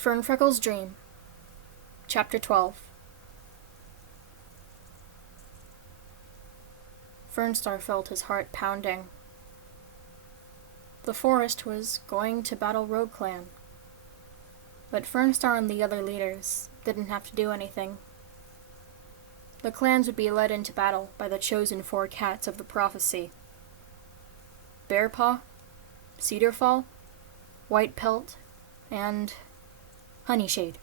Fernfreckle's Dream, Chapter 12. Fernstar felt his heart pounding. The forest was going to battle Rogue Clan, but Fernstar and the other leaders didn't have to do anything. The clans would be led into battle by the chosen 4 cats of the prophecy: Bearpaw, Cedarfall, White Pelt, and Honeyshade.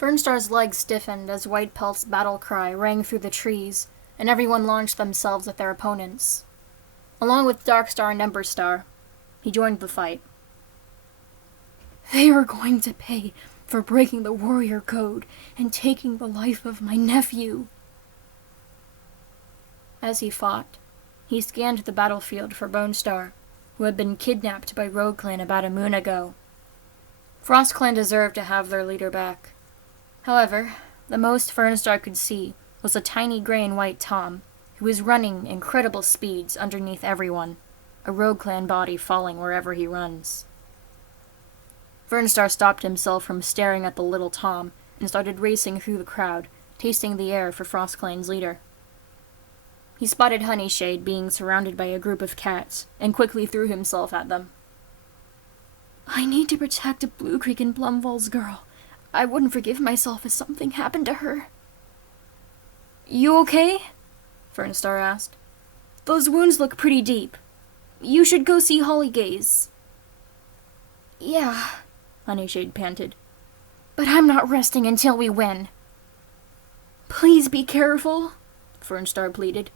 Fernstar's legs stiffened as White Pelt's battle cry rang through the trees, and everyone launched themselves at their opponents. Along with Darkstar and Emberstar, he joined the fight. They are going to pay for breaking the warrior code and taking the life of my nephew. As he fought, he scanned the battlefield for Bonestar, who had been kidnapped by Rogue Clan about a moon ago. Frost Clan deserved to have their leader back. However, the most Fernstar could see was a tiny gray and white Tom, who was running incredible speeds underneath everyone, a Rogue Clan body falling wherever he runs. Fernstar stopped himself from staring at the little Tom and started racing through the crowd, tasting the air for Frost Clan's leader. He spotted Honeyshade being surrounded by a group of cats, and quickly threw himself at them. I need to protect Blue Creek and Blumvoll's girl. I wouldn't forgive myself if something happened to her. You okay? Fernstar asked. Those wounds look pretty deep. You should go see Hollygaze. Yeah, Honeyshade panted. But I'm not resting until we win. Please be careful, Fernstar pleaded.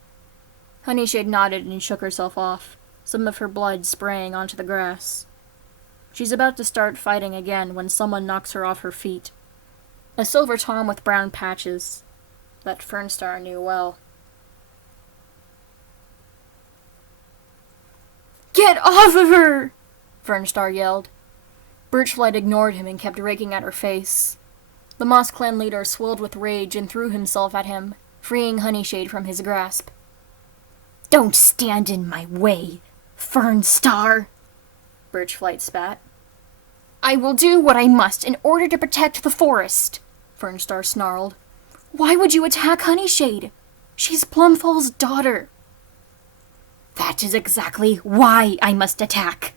Honeyshade nodded and shook herself off, some of her blood spraying onto the grass. She's about to start fighting again when someone knocks her off her feet. A silver Tom with brown patches that Fernstar knew well. Get off of her! Fernstar yelled. Birchflight ignored him and kept raking at her face. The Moss Clan leader swelled with rage and threw himself at him, freeing Honeyshade from his grasp. Don't stand in my way, Fernstar! Birchflight spat. I will do what I must in order to protect the forest, Fernstar snarled. Why would you attack Honeyshade? She's Plumfall's daughter. That is exactly why I must attack.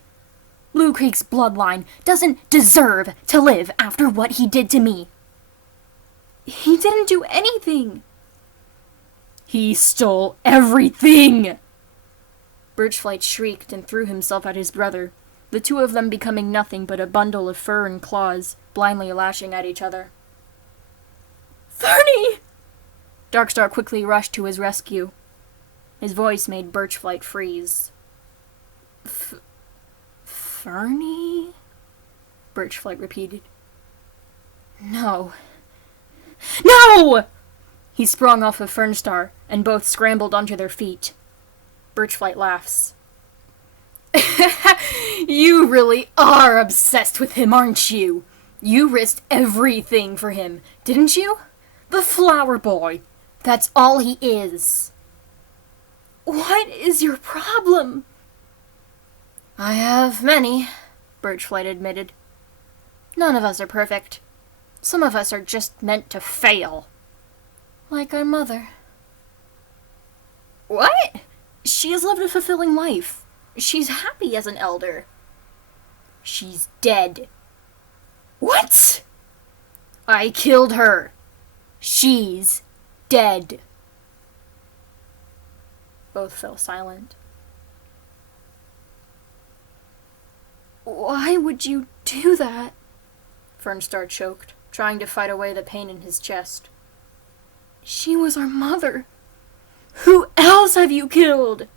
Blue Creek's bloodline doesn't deserve to live after what he did to me. He didn't do anything. He stole everything! Birchflight shrieked and threw himself at his brother, the two of them becoming nothing but a bundle of fur and claws, blindly lashing at each other. Fernie! Darkstar quickly rushed to his rescue. His voice made Birchflight freeze. Fernie? Birchflight repeated. No. No! He sprung off of Fernstar, and both scrambled onto their feet. Birchflight laughs. You really are obsessed with him, aren't you? You risked everything for him, didn't you? The flower boy. That's all he is. What is your problem? I have many, Birchflight admitted. None of us are perfect. Some of us are just meant to fail. Like our mother. What? She has lived a fulfilling life. She's happy as an elder. She's dead. What? I killed her. She's dead. Both fell silent. Why would you do that? Fernstar choked, trying to fight away the pain in his chest. She was our mother. Who else have you killed?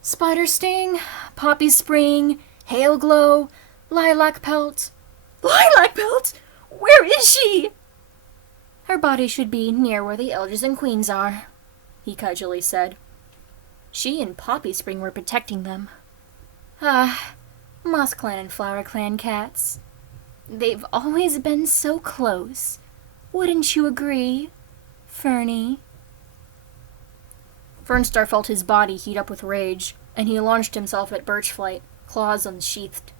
Spider Sting, Poppy Spring, Hail Glow, Lilac Pelt. Lilac Pelt? Where is she? Her body should be near where the elders and queens are, he casually said. She and Poppy Spring were protecting them. Moss Clan and Flower Clan cats. They've always been so close. Wouldn't you agree, Fernie? Fernstar felt his body heat up with rage, and he launched himself at Birchflight, claws unsheathed.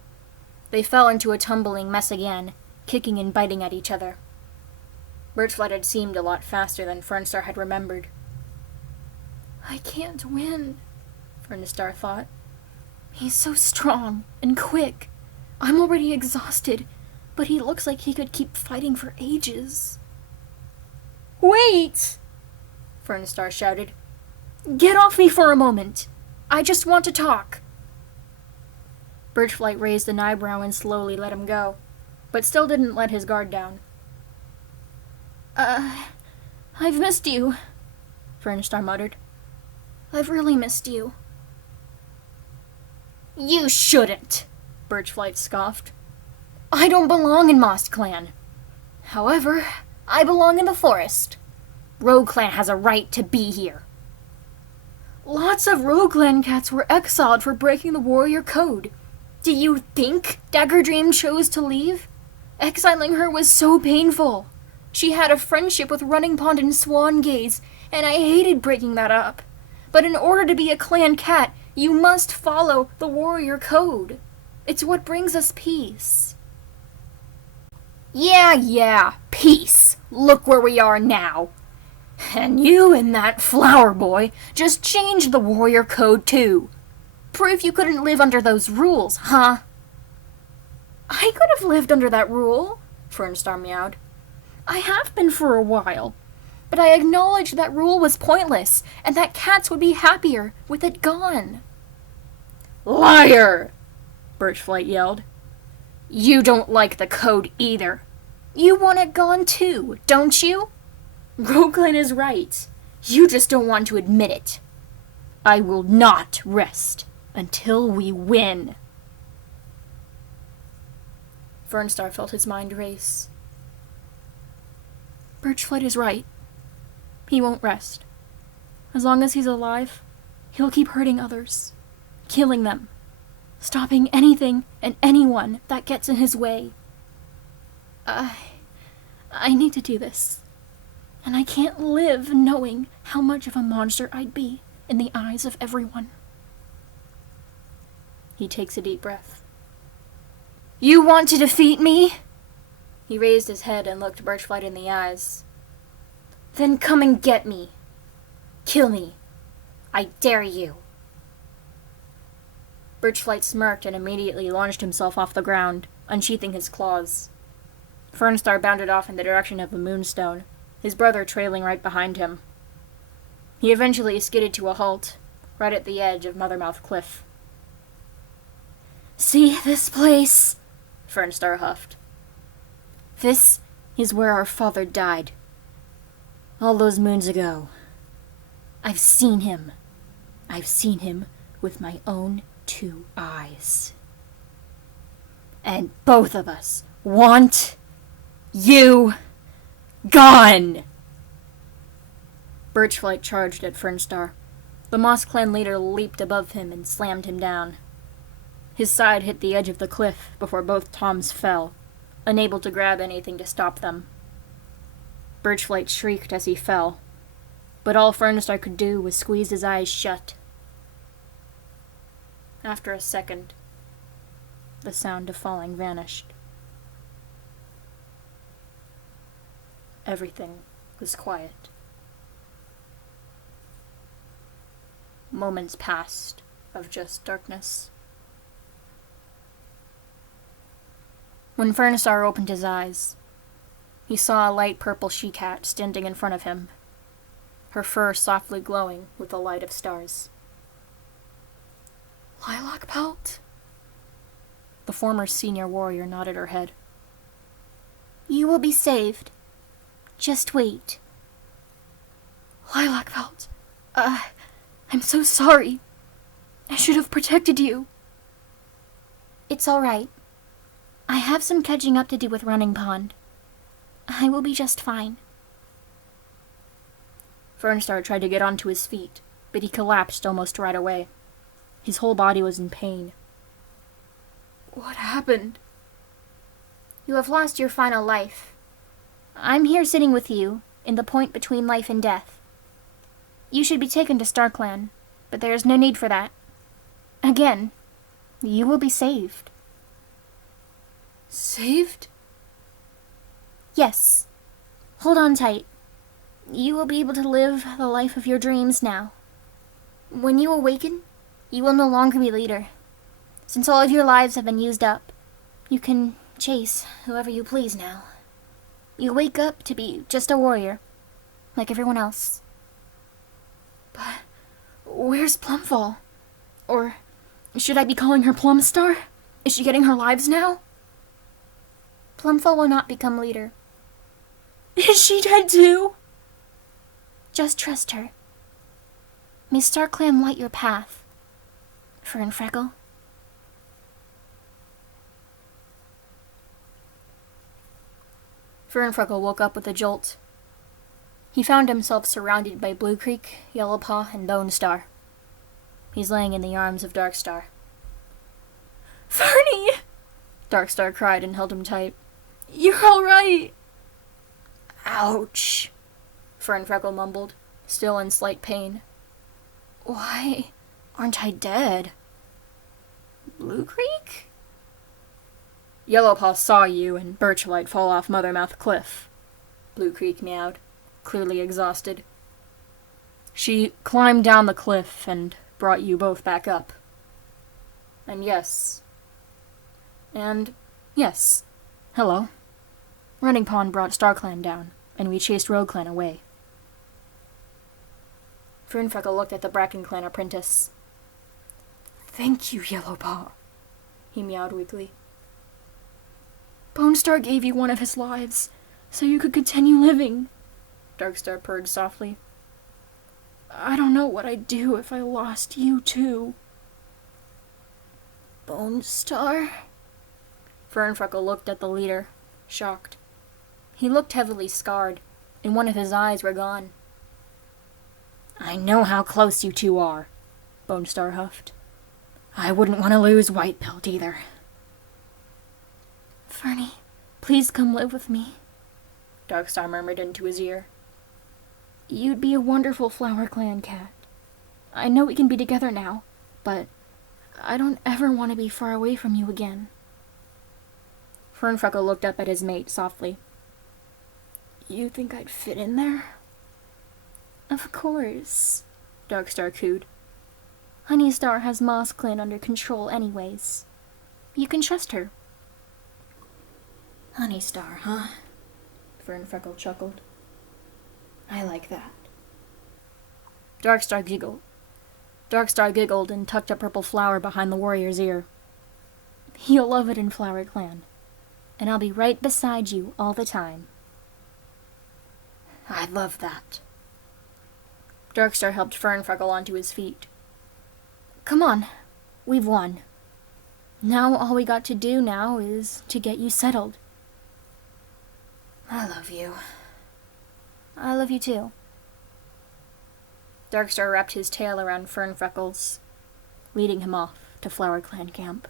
They fell into a tumbling mess again, kicking and biting at each other. Birchflight had seemed a lot faster than Fernstar had remembered. I can't win, Fernstar thought. He's so strong and quick. I'm already exhausted, but he looks like he could keep fighting for ages. Wait! Fernstar shouted. Get off me for a moment. I just want to talk. Birchflight raised an eyebrow and slowly let him go, but still didn't let his guard down. I've missed you, Fernstar muttered. I've really missed you. You shouldn't, Birchflight scoffed. I don't belong in Moss Clan. However, I belong in the forest. Rogue Clan has a right to be here. Lots of Rogue Clan cats were exiled for breaking the warrior code. Do you think Dagger Dream chose to leave? Exiling her was so painful. She had a friendship with Running Pond and Swan Gaze, and I hated breaking that up. But in order to be a clan cat, you must follow the warrior code. It's what brings us peace. Yeah, peace. Look where we are now. And you and that flower boy just changed the warrior code too. Proof you couldn't live under those rules, huh? I could have lived under that rule, Fernstar meowed. I have been for a while, but I acknowledged that rule was pointless and that cats would be happier with it gone. Liar! Birchflight yelled. You don't like the code either. You want it gone too, don't you? Roguelin is right. You just don't want to admit it. I will not rest until we win. Fernstar felt his mind race. Birchflight is right. He won't rest. As long as he's alive, he'll keep hurting others, killing them, stopping anything and anyone that gets in his way. I need to do this. And I can't live knowing how much of a monster I'd be in the eyes of everyone. He takes a deep breath. You want to defeat me? He raised his head and looked Birchflight in the eyes. Then come and get me. Kill me. I dare you. Birchflight smirked and immediately launched himself off the ground, unsheathing his claws. Fernstar bounded off in the direction of the moonstone, his brother trailing right behind him. He eventually skidded to a halt, right at the edge of Mothermouth Cliff. See this place? Fernstar huffed. This is where our father died. All those moons ago. I've seen him. I've seen him with my own 2 eyes. And both of us want you gone! Birchflight charged at Fernstar. The Moss Clan leader leaped above him and slammed him down. His side hit the edge of the cliff before both Toms fell, unable to grab anything to stop them. Birchflight shrieked as he fell, but all Fernstar could do was squeeze his eyes shut. After a second, the sound of falling vanished. Everything was quiet. Moments passed of just darkness. When Fernstar opened his eyes, he saw a light purple she-cat standing in front of him, her fur softly glowing with the light of stars. Lilac Pelt? The former senior warrior nodded her head. You will be saved. Just wait. Lilac Pelt, I'm so sorry. I should have protected you. It's all right. I have some catching up to do with Running Pond. I will be just fine. Fernstar tried to get onto his feet, but he collapsed almost right away. His whole body was in pain. What happened? You have lost your final life. I'm here sitting with you, in the point between life and death. You should be taken to StarClan, but there is no need for that. Again, you will be saved. Saved? Yes. Hold on tight. You will be able to live the life of your dreams now. When you awaken, you will no longer be leader. Since all of your lives have been used up, you can chase whoever you please now. You wake up to be just a warrior, like everyone else. But where's Plumfall? Or should I be calling her Plumstar? Is she getting her lives now? Plumfall will not become leader. Is she dead too? Just trust her. May StarClan light your path, Fernfreckle. Fernfreckle woke up with a jolt. He found himself surrounded by Blue Creek, Yellowpaw, and Bone Star. He's laying in the arms of Darkstar. Fernie! Darkstar cried and held him tight. You're all right! Ouch! Fernfreckle mumbled, still in slight pain. Why aren't I dead? Blue Creek? Yellowpaw saw you and Birchlight fall off Mothermouth Cliff. Blue Creek meowed, clearly exhausted. She climbed down the cliff and brought you both back up. And yes. Hello. Running Pond brought StarClan down, and we chased Rogue Clan away. Fernfreckle looked at the Bracken Clan apprentice. Thank you, Yellowpaw, he meowed weakly. Bone Star gave you one of his lives, so you could continue living, Darkstar purred softly. I don't know what I'd do if I lost you too. Bone Star? Fernfreckle looked at the leader, shocked. He looked heavily scarred, and one of his eyes were gone. I know how close you two are, Bone Star huffed. I wouldn't want to lose Whitebelt either. Fernie, please come live with me, Darkstar murmured into his ear. You'd be a wonderful Flower Clan cat. I know we can be together now, but I don't ever want to be far away from you again. Fernfreckle looked up at his mate softly. You think I'd fit in there? Of course, Darkstar cooed. Honeystar has Moss Clan under control anyways. You can trust her. Honeystar, huh? Fernfreckle chuckled. I like that. Darkstar giggled. Darkstar giggled and tucked a purple flower behind the warrior's ear. You'll love it in Flower Clan, and I'll be right beside you all the time. I love that. Darkstar helped Fernfreckle onto his feet. Come on, we've won. Now all we got to do now is to get you settled. I love you. I love you too. Darkstar wrapped his tail around Fernfreckle's, leading him off to Flower Clan camp.